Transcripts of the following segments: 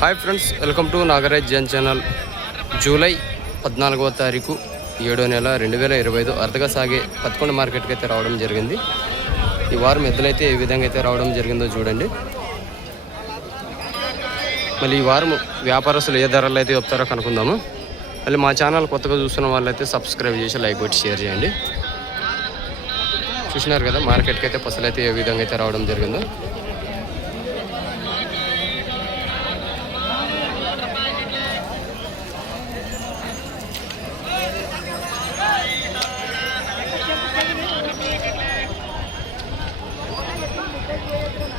Hi friends, welcome to Nagaraj జన్ channel. July 14వ తారీఖు 7వ నెల 2025 అర్థగా సాగే 11 మార్కెట్కి అయితే రావడం జరిగింది. ఈ వారం ఎద్దులైతే ఏ విధంగా అయితే రావడం జరిగిందో చూడండి. మళ్ళీ ఈ వారం వ్యాపారస్తులు ఏ ధరలు అయితే చెప్తారో కనుక్కుందాము. మళ్ళీ మా ఛానల్ కొత్తగా చూస్తున్న వాళ్ళైతే సబ్స్క్రైబ్ చేసి లైక్ కొట్టి షేర్ చేయండి. చూసినారు కదా మార్కెట్కి అయితే పసలు అయితే ఏ విధంగా అయితే రావడం జరిగిందో.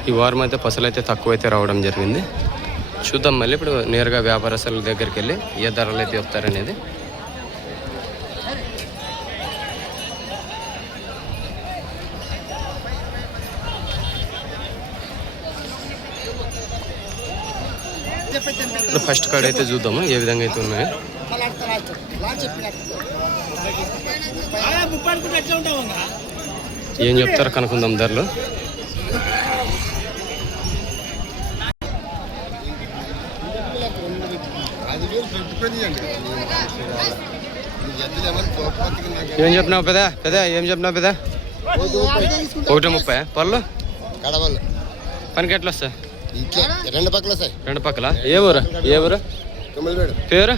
ఈ వారం అయితే పసలు అయితే తక్కువ అయితే రావడం జరిగింది. చూద్దాం మళ్ళీ ఇప్పుడు నేరుగా వ్యాపారస్తుల దగ్గరికి వెళ్ళి ఏ ధరలు అయితే చెప్తారనేది. ఫస్ట్ కార్డ్ అయితే చూద్దాము ఏ విధంగా అయితే ఉన్నాయో. ఏం చెప్తారో కనుక్కుందాం ధరలు. ఏం చెప్పినావు పెద్ద ఏం చెప్పినావు పెద్ద? 1:30 పళ్ళు పనికి ఎట్లా వస్తాయి? రెండు పక్కల. ఏ ఊరు పేరు?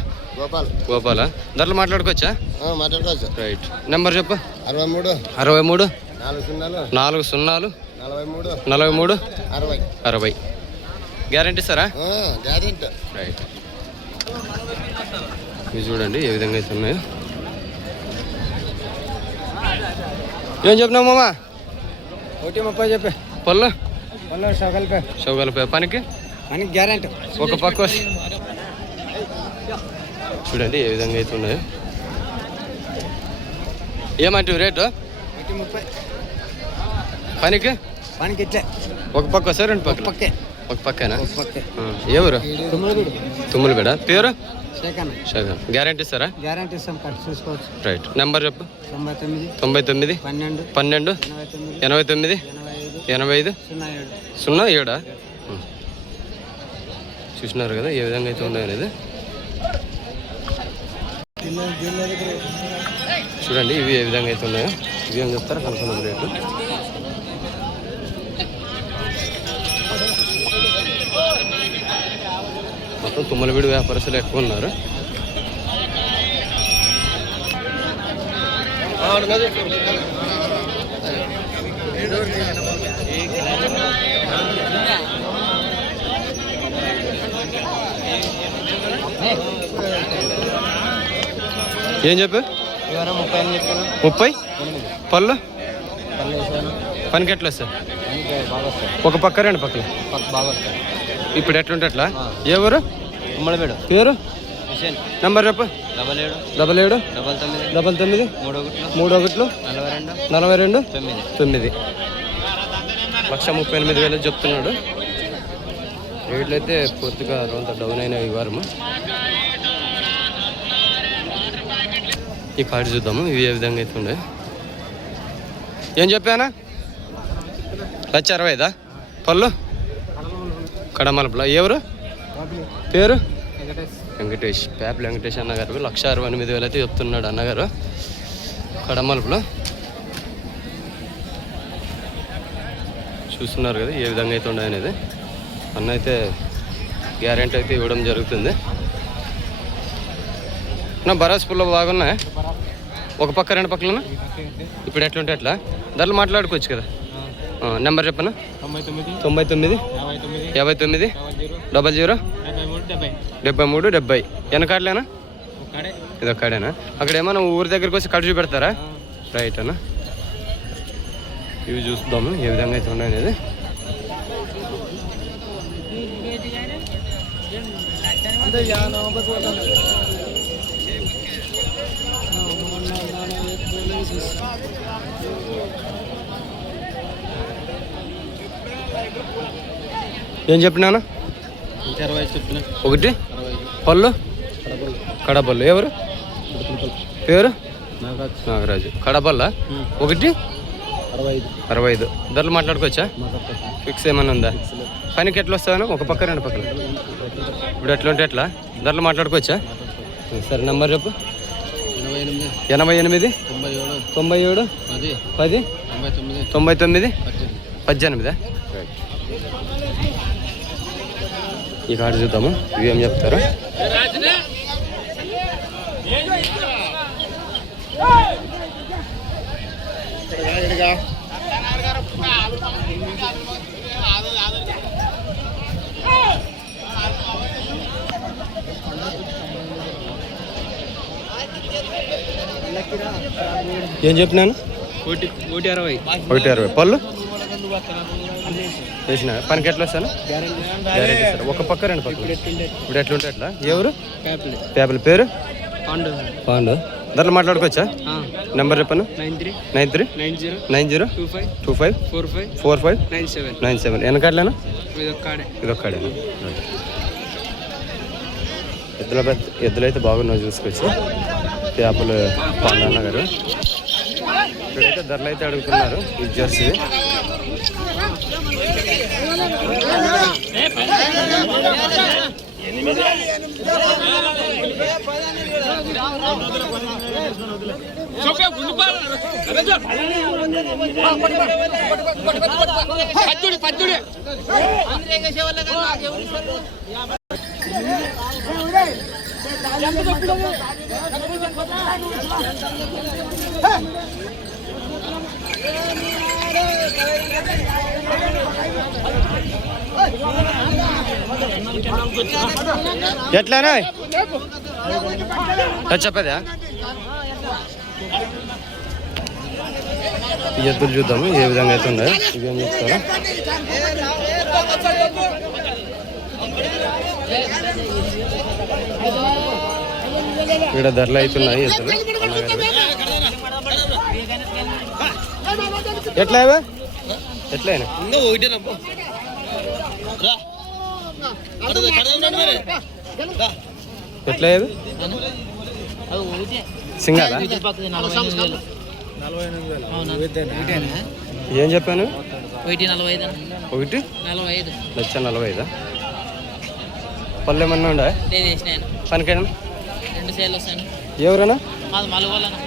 గోపాల. ధరలు మాట్లాడుకోవచ్చా? రైట్. నెంబర్ చెప్పు. 63 40 43 60. గ్యారంటీ సారా? రైట్. ఇవి చూడండి ఏ విధంగా అయితే ఉన్నాయో. ఏం చెప్పినావు మామ? 1:30 చెప్పే. పళ్ళు షోగల్పే. పనికి గ్యారెంటీ ఒక పక్క. చూడండి ఏ విధంగా అయితే ఉన్నాయో. ఏమంటావు రేటు? 1:30. పనికి ఇట్లే ఒక పక్క వస్తాయి, రెండు పక్క పక్కే. ఒక పక్కనా? ఎవరు? తుమ్ములబేడ. పేరు? షగన్. గ్యారంటీ ఇస్తారా? గ్యారెంటీ ఇస్తాం, కట్ చూసుకోవచ్చు. రైట్. నెంబర్ చెప్పు. 99 12 89 85 07. చూసినారు కదా ఏ విధంగా అయితే ఉన్నాయి అనేది. చూడండి ఇవి ఏ విధంగా అయితే ఉన్నాయో. ఇవి ఏం చెప్తారా కనుక్కున్నాం రేటు. మొత్తం తుమ్మలబీడు వ్యాపారస్తులు ఎక్కువ ఉన్నారు. ఏం చెప్పు? 30 పళ్ళు పనికి ఎట్లా వస్తాయి? ఒక పక్క రెండు పక్కల బాగా వస్తాయి. ఇప్పుడు ఎట్లుంటే అట్లా. ఏ ఊరు? ఉమ్మడిపేట. పేరు? నెంబర్ చెప్పు. 77 99 31 42 9. 1,38,000 చెప్తున్నాడు. రేట్లు అయితే పూర్తిగా కొంత డౌన్ అయినా ఈ వారము. ఈ కార్డు చూద్దాము ఇవి ఏ విధంగా అయితే ఉండే. ఏం చెప్పానా? 1,60,000 పళ్ళు కడమలపుల. ఎవరు? పేరు? వెంకటేష్. ప్యాప్ వెంకటేష్ అన్నగారు. 1,68,000 అయితే చెప్తున్నాడు అన్నగారు కడమలపులో. చూస్తున్నారు కదా ఏ విధంగా అయితే ఉండదు అనేది. అన్న అయితే గ్యారెంటీ అయితే ఇవ్వడం జరుగుతుంది. నా బరాస్ పుల్ల బాగున్నాయి. ఒక పక్క రెండు పక్కలనా? ఇప్పుడు ఎట్లుంటే అట్లా ధరలు మాట్లాడుకోవచ్చు కదా. నెంబర్ చెప్పనా? 99 59 00 73 70. వెనకాడలేనా? ఇది ఒక్కడేనా? అక్కడ ఏమన్నా ఊరి దగ్గరికి వచ్చి కట్ చూపెడతారా? రైట్ అన్న. ఇవి చూద్దాము ఏ విధంగా అయితే ఉన్నాయి అనేది. ఏం చెప్పినానా? 1 పళ్ళు కడపల్లు. ఎవరు? పేరు? నాగరాజు. కడపల్ల 1 65. ధరలు మాట్లాడుకోవచ్చా? ఫిక్స్ ఏమన్నా ఉందా? పనికి ఎట్లా వస్తాను? ఒక పక్క రెండు పక్కన ఇప్పుడు ఎట్లా ఉంటే ఎట్లా? ధరలు మాట్లాడుకోవచ్చా? సరే నెంబర్ చెప్పు. 88 97 10 99 18. ఈ కార్డు చూద్దాము, ఇవి ఏం చెప్తారు. ఏం చెప్పినాను? 160. పళ్ళు వేసిన పనికి ఎట్లా వస్తాను? Guarantee sir. ఒక పక్క రెండు పక్కలు ఇప్పుడు ఎట్లుంటే ఎట్లా? ఎవరు? పేపర్ పేరు పాండు. ధరలు మాట్లాడుకోవచ్చా? నెంబర్ చెప్పను. 93 90 25 45 97. వెనకాడలేనా? ఇదొక్కడేనా? ఎద్దులైతే బాగున్నావు, చూసుకోవచ్చు. పేపలు పాండు అన్న గారు. ఇక్కడైతే ధరలు అయితే అడుగుతున్నారు. ఈ జెర్సీ ఎట్లానా చెప్పదా? ఈ ఎద్దులు చూద్దాము ఏ విధంగా అయితే ఉన్నాయో. ఇవేం చెప్తారా? ఇక్కడ ధరలు అవుతున్నాయి ఎద్దులు. ఎట్లా ఎట్లయినా ఎట్లా సింగాలా? ఏం చెప్పాను? 1,45,000. పళ్ళు ఏమన్నా ఉందా? పనికైనా ఎవరన్నా?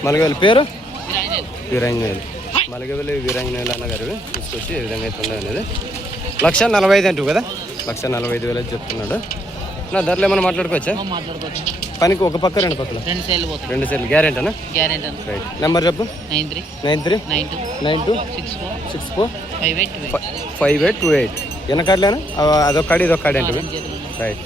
మలగవేలు. పేరు వీరాంజనేయులు. మలగవేలు వీరాంజనేయులు అన్న గారు తీసుకొచ్చి ఏ విధంగా అయితే ఉన్నాయి అనేది. 1,45,000 అంటూ కదా? 1,45,000 చెప్తున్నాడు. నా ధరలు ఏమైనా మాట్లాడుకోవచ్చా? పనికి ఒక పక్క రెండు పక్కల రెండు సైడ్లు గ్యారెంటీనా? రైట్. నెంబర్ చెప్పు. 93 92 64 5828. వెనకాడలేనా? అదొక్కడి ఇదొక్కడి అంటే. రైట్.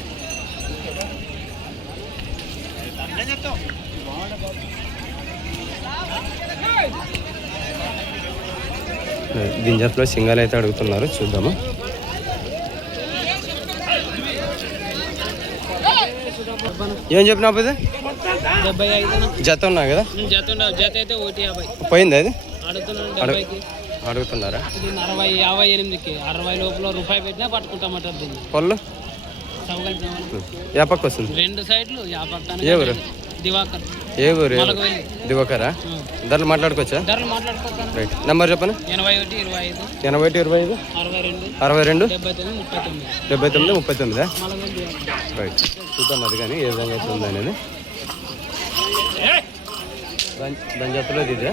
గింజట్లో సింగాలు అయితే అడుగుతున్నారు, చూద్దాము. ఏం చెప్పినా పోతే? జత ఉన్నా కదా? పోయింది అది అడుగుతున్నారా? 60 లోపల రూపాయి పెట్టినా పట్టుకుంటామట. పళ్ళు ఏ పక్క వస్తుంది? రెండు సైడ్లు. ఏ ఊరు? దివాకర్. ఏ ఊరు? దివాకరా. ధరలు మాట్లాడుకోవచ్చా? రైట్. నెంబర్ చెప్పను. 81 25 81 25 62 79 79 39. రైట్. చూద్దాం అది కానీ ఏ విధంగా అయితే ఉంది అనేది. దాని జతలో ఇదే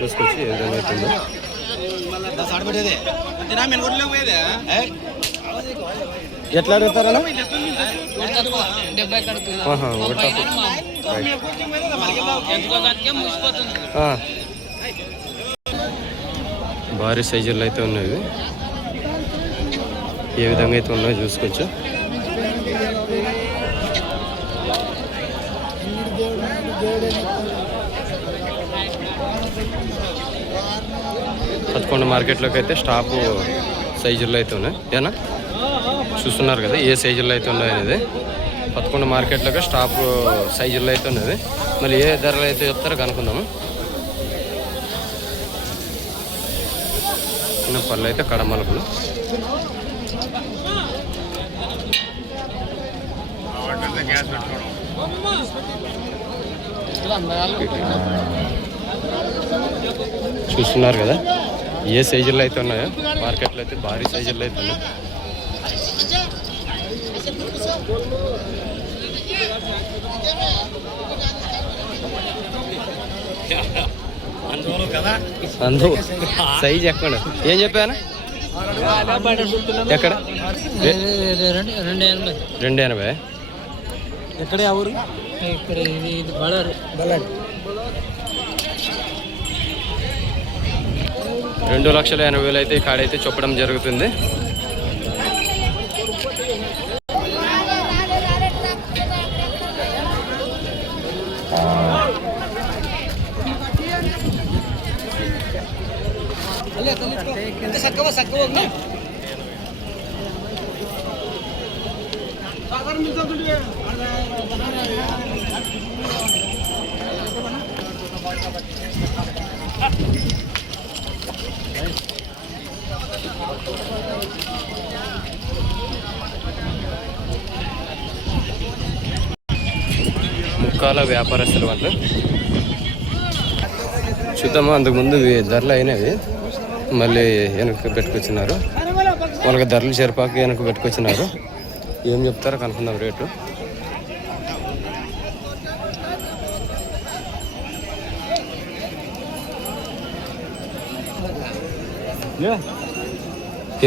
చూసుకొచ్చి ఏ విధంగా అవుతుందో. ఎట్లా అడుగుతారా? భారీ సైజుల్లో అయితే ఉన్నాయి. ఏ విధంగా అయితే ఉన్నాయో చూసుకోవచ్చు. పదకొండ మార్కెట్లోకి అయితే స్టాప్ సైజుల్లో అయితే ఉన్నాయి. ఏనా చూస్తున్నారు కదా ఏ సైజుల్లో అయితే ఉన్నాయి అనేది. పదకొండ మార్కెట్లోకి స్టాప్ సైజుల్లో అయితే ఉన్నది. మళ్ళీ ఏ ధరలు అయితే చెప్తారో కనుక్కుందాము. చిన్న పళ్ళు అయితే కడమలుపులు. చూస్తున్నారు కదా ఏ సైజుల్లో అయితే ఉన్నాయో మార్కెట్లో అయితే భారీ సైజుల్లో అయితే ఉన్నాయి. అందు సైజ్ ఎక్కడ ఏం చెప్పాను ఎక్కడ 280. ఎక్కడ ఎవరు ఇక్కడ ఇది బళ్ళారు 2,80,000 అయితే ఈ కాడైతే చెప్పడం జరుగుతుంది. ముక్కాల వ్యాపారస్తులు వాళ్ళు చూద్దాము. అంతకుముందు ధరలు అయినవి మళ్ళీ వెనక్కి పెట్టుకొచ్చినారు. వాళ్ళకి ధరలు చేరిపాక వెనక్కి పెట్టుకొచ్చినారు. ఏం చెప్తారో కనుక్కుందాం రేటు.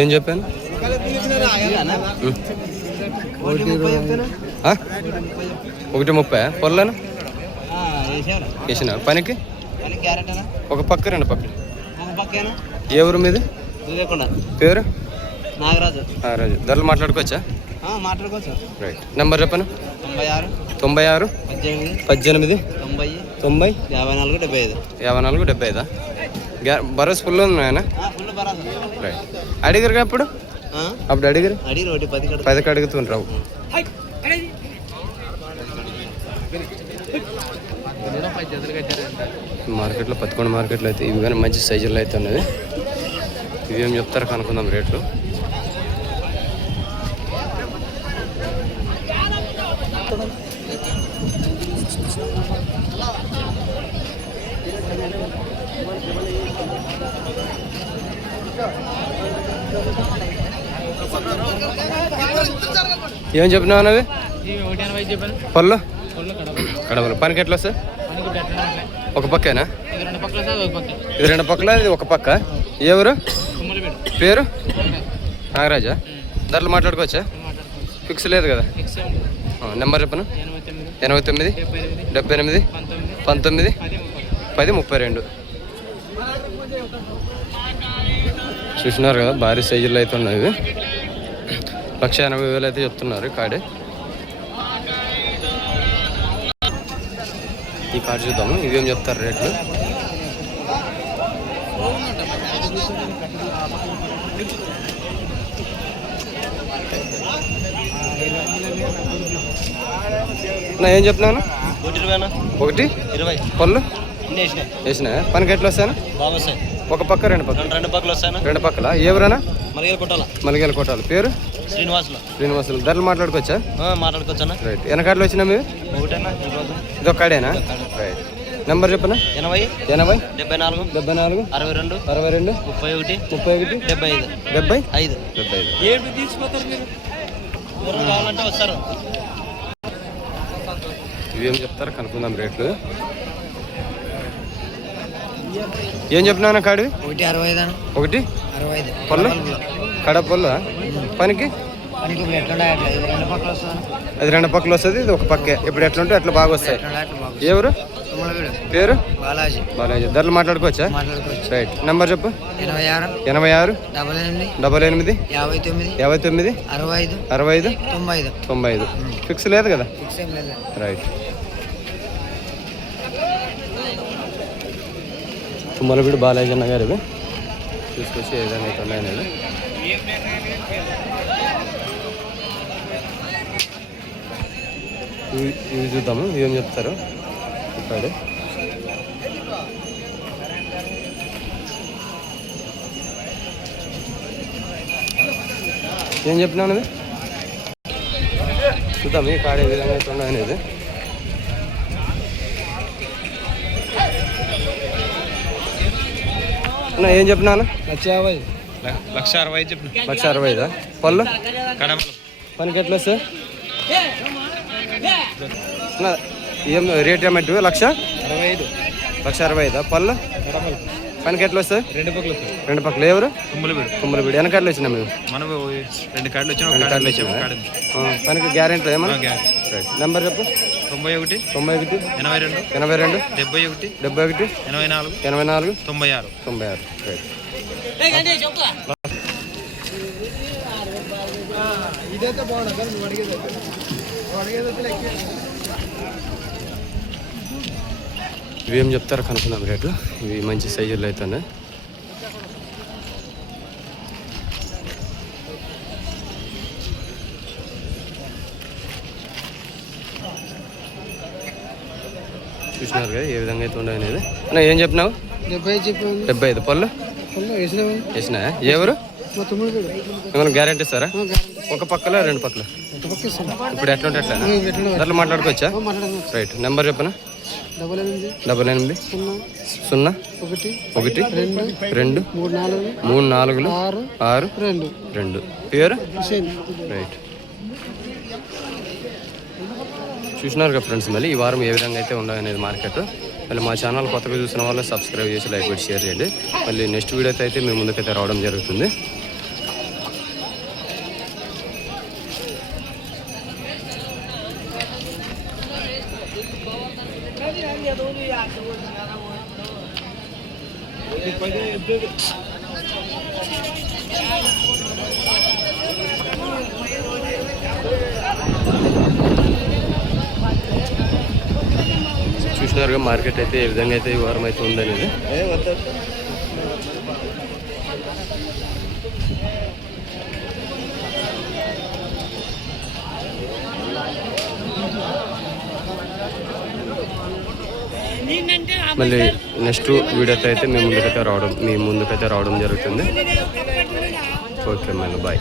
ఏం చెప్పాను 1:30 పొల్లను వేసిన పనికి ఒక పక్క 2 పక్కలు. ఏ ఊరు మీది పేరు? నాగరాజు. ధరలు మాట్లాడుకోవచ్చా? మాట్లాడుకోవచ్చు. రైట్. నెంబర్ చెప్పను. 96 18 90 54 75. భరోసా ఫుల్ ఉన్నాయన్నా? రైట్. అడిగారు అప్పుడు అడిగారు 10కి అడుగుతుంటారు. మార్కెట్లో 11 మార్కెట్లో అయితే ఇవి కానీ మంచి సైజుల్లో అయితే ఉన్నది. ఇవి ఏం చెప్తారో కనుక్కుందాం రేట్లు. ఏం చెప్పినావు అవి పళ్ళు కడవలు పనికి ఎట్లా వస్తాయి? ఒక పక్కేనా? ఇది 2 పక్కల ఇది ఒక పక్క. ఎవరు పేరు? నాగరాజా. ధరలు మాట్లాడుకోవచ్చా? ఫిక్స్ లేదు కదా. నెంబర్ చెప్పను. 89 78 19 10 32. చూసినారు కదా భారీ సైజుల్లో అయితే ఉన్నాయి. 1,80,000 అయితే చెప్తున్నారు కాడే. ఈ కార్డు చూద్దాము. ఇవేం చెప్తారు రేట్లు. ఏం చెప్తున్నాను? 1:20 పళ్ళు వేసిన పనికి ఎట్లా వస్తాను? ఒక పక్క 2 పక్కలు. 2 పక్కలు వస్తాను. 2 పక్కల. ఎవరన్నా? మలిగేల కొట్టాలి. పేరు? శ్రీనివాసులు. ధరలు మాట్లాడుకోవచ్చా? మాట్లాడుకోవచ్చా. రైట్. వెనకాడలు వచ్చినా మీరు ఇది ఒక్కడేనా? రైట్. నెంబర్ చెప్పనా? 80 74 62 31 75. కావాలంటే వస్తారు. ఇవేం చెప్తారు కనుక్కుందాం రేట్లు. ఏం చెప్పినా కాడివి? 1:65 పళ్ళు కడ పళ్ళు పనికి అది 2 పక్కలు వస్తుంది. ఇది ఒక పక్కే. ఇప్పుడు ఎట్లా ఉంటే అట్లా బాగా వస్తాయి. ఎవరు పేరు? బాలాజీ. ధరలు మాట్లాడుకోవచ్చా? రైట్. నెంబర్ చెప్పు. 86 88 59 65 95. ఫిక్స్ లేదు కదా. రైట్. తుమ్మలపూడి బాలాజీ అన్న గారు ఇవి తీసుకొచ్చి ఏ విధంగా అయితే ఉన్నాయనేది. ఇవి చూద్దాము. ఏం చెప్తారు ఇప్పుడు. ఏం చెప్పినావు అది? చూద్దాం ఈ కాడ ఏ విధంగా అయితే ఉన్నాయనేది. అన్న ఏం చెప్పినాను? 1,60,000 చెప్పిన. 1,60,000 పళ్ళు కడపలు పనికి ఎట్లా వస్తాయి? అన్న ఏం రేట్ ఏమంటే 1,65,000 1,65,000 పళ్ళు కడపలు పనికి ఎట్లా వస్తాయి? 2 పక్కలు. రెండు పక్కలు ఎవరు? కుమ్మలబీడు. కుమ్మలబీడు వెనకాడలు వచ్చినా మేము 2 కార్డులు వచ్చిన. 2 కార్డులు వచ్చినా పనికి గ్యారెంటీ ఏమన్నా? రైట్ నెంబర్ చెప్పు. 91 91 82 82 71 71 84 84 96. 96 రైట్. ఇవి ఏం చెప్తారో కనుక్కున్నాం రేట్లు. ఇవి మంచి సైజుల్లో అవుతున్నాయి. చూసినారు కదా ఏ విధంగా అయితే ఉండవు అనేది. అన్న ఏం చెప్పినావు? 75 పళ్ళు వేసినా. ఎవరు ఏమైనా గ్యారెంటీ ఇస్తారా? ఒక పక్కలో 2 పక్కల ఇప్పుడు ఎట్లా ఉంటే ఎట్లా అట్లా మాట్లాడుకోవచ్చా? రైట్ నెంబర్ చెప్పనా? 88 0 1 2 3 4 6 2 పేరు రైట్. చూసినారు కదా ఫ్రెండ్స్, మళ్ళీ ఈ వారం ఏ విధంగా అయితే ఉండవు అనేది మార్కెట్. మళ్ళీ మా ఛానల్ కొత్తగా చూసిన వాళ్ళు సబ్స్క్రైబ్ చేసి లైక్ పెట్టి షేర్ చేయండి. మళ్ళీ నెక్స్ట్ వీడియోతో అయితే మేము ముందుకైతే రావడం జరుగుతుంది. చూసినారుగా మార్కెట్ అయితే ఏ విధంగా అయితే ఈ వారం అయితే ఉందనేది. మళ్ళీ నెక్స్ట్ వీడియోతో అయితే మీ ముందుకైతే రావడం జరుగుతుంది. ఓకే మళ్ళీ బాయ్.